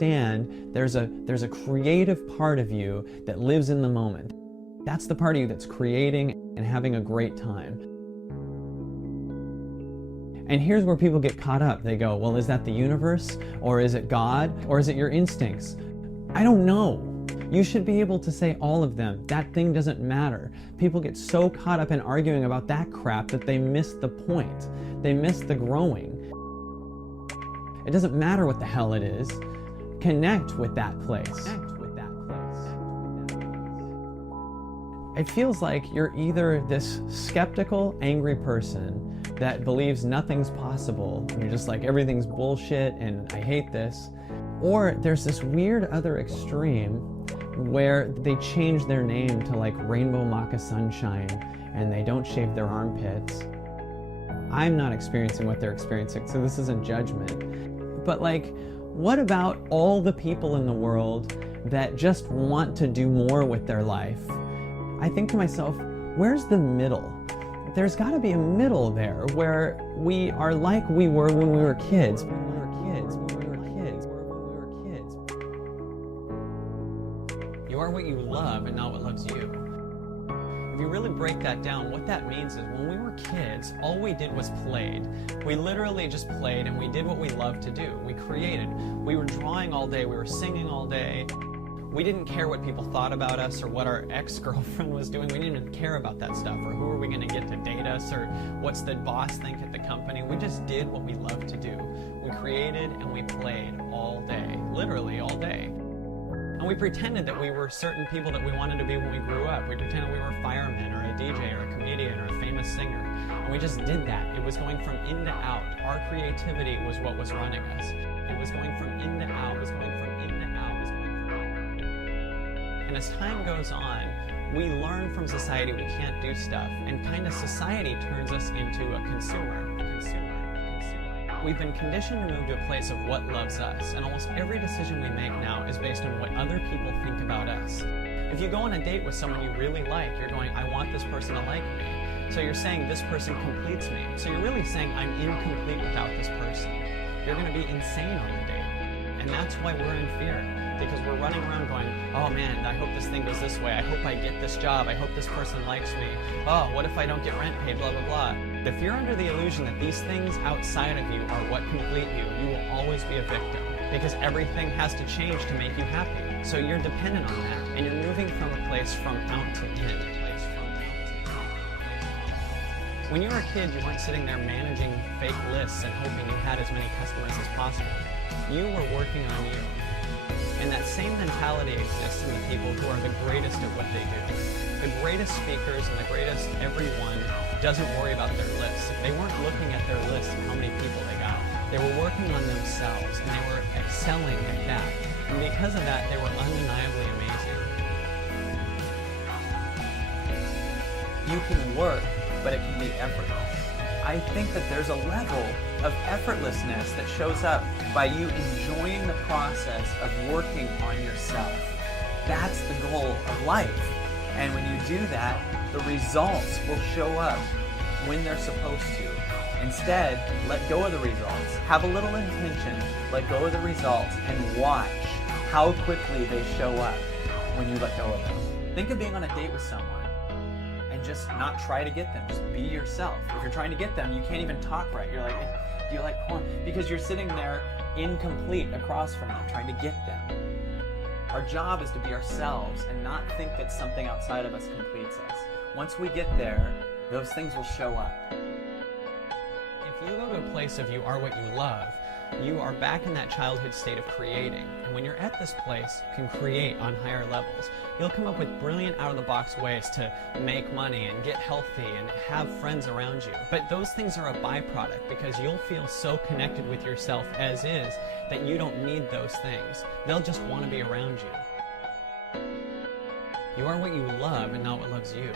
understand there's a creative part of you that lives in the moment. That's the part of you that's creating and having a great time. And here's where people get caught up. They go, well, is that the universe? Or is it God? Or is it your instincts? I don't know. You should be able to say all of them. That thing doesn't matter. People get so caught up in arguing about that crap that they miss the point. They miss the growing. It doesn't matter what the hell it is. Connect with that place. It feels like you're either this skeptical, angry person that believes nothing's possible, and you're just like, everything's bullshit and I hate this, or there's this weird other extreme where they change their name to like Rainbow Maca Sunshine and they don't shave their armpits. I'm not experiencing what they're experiencing, so this isn't judgment. But like, what about all the people in the world that just want to do more with their life? I think to myself, where's the middle? There's got to be a middle there where we are like we were when we were kids. You are what you love and not what loves you. If you really break that down, what that means is when we were kids, all we did was played. We literally just played and we did what we loved to do. We created. We were drawing all day. We were singing all day. We didn't care what people thought about us or what our ex-girlfriend was doing. We didn't even care about that stuff, or who are we going to get to date us, or what's the boss think at the company. We just did what we loved to do. We created and we played all day, literally all day. And we pretended that we were certain people that we wanted to be when we grew up. We pretended we were firemen or a DJ or a comedian or a famous singer. And we just did that. It was going from in to out. Our creativity was what was running us. It was going from in to out. It was going from in to out. It was going from out. And as time goes on, we learn from society we can't do stuff. And kind of society turns us into a consumer. We've been conditioned to move to a place of what loves us, and almost every decision we make now is based on what other people think about us. If you go on a date with someone you really like, you're going, I want this person to like me. So you're saying this person completes me. So you're really saying I'm incomplete without this person. You're going to be insane on the date. And that's why we're in fear. Because we're running around going, oh man, I hope this thing goes this way. I hope I get this job. I hope this person likes me. Oh, what if I don't get rent paid, blah, blah, blah. If you're under the illusion that these things outside of you are what complete you, you will always be a victim. Because everything has to change to make you happy. So you're dependent on that. And you're moving from a place from out to in. When you were a kid, you weren't sitting there managing fake lists and hoping you had as many customers as possible. You were working on you. And that same mentality exists in the people who are the greatest at what they do. The greatest speakers and the greatest everyone doesn't worry about their lists. They weren't looking at their lists and how many people they got. They were working on themselves, and they were excelling at that. And because of that, they were undeniably amazing. You can work, but it can be effortless. I think that there's a level of effortlessness that shows up by you enjoying the process of working on yourself. That's the goal of life. And when you do that, the results will show up when they're supposed to. Instead, let go of the results. Have a little intention, let go of the results, and watch how quickly they show up when you let go of them. Think of being on a date with someone and just not try to get them. Just be yourself. If you're trying to get them, you can't even talk right. You're like, do you like corn? Because you're sitting there incomplete across from them, trying to get them. Our job is to be ourselves and not think that something outside of us completes us. Once we get there, those things will show up. If you go to a place of you are what you love, you are back in that childhood state of creating. And when you're at this place, you can create on higher levels. You'll come up with brilliant out-of-the-box ways to make money and get healthy and have friends around you. But those things are a byproduct because you'll feel so connected with yourself as is that you don't need those things. They'll just want to be around you. You are what you love and not what loves you.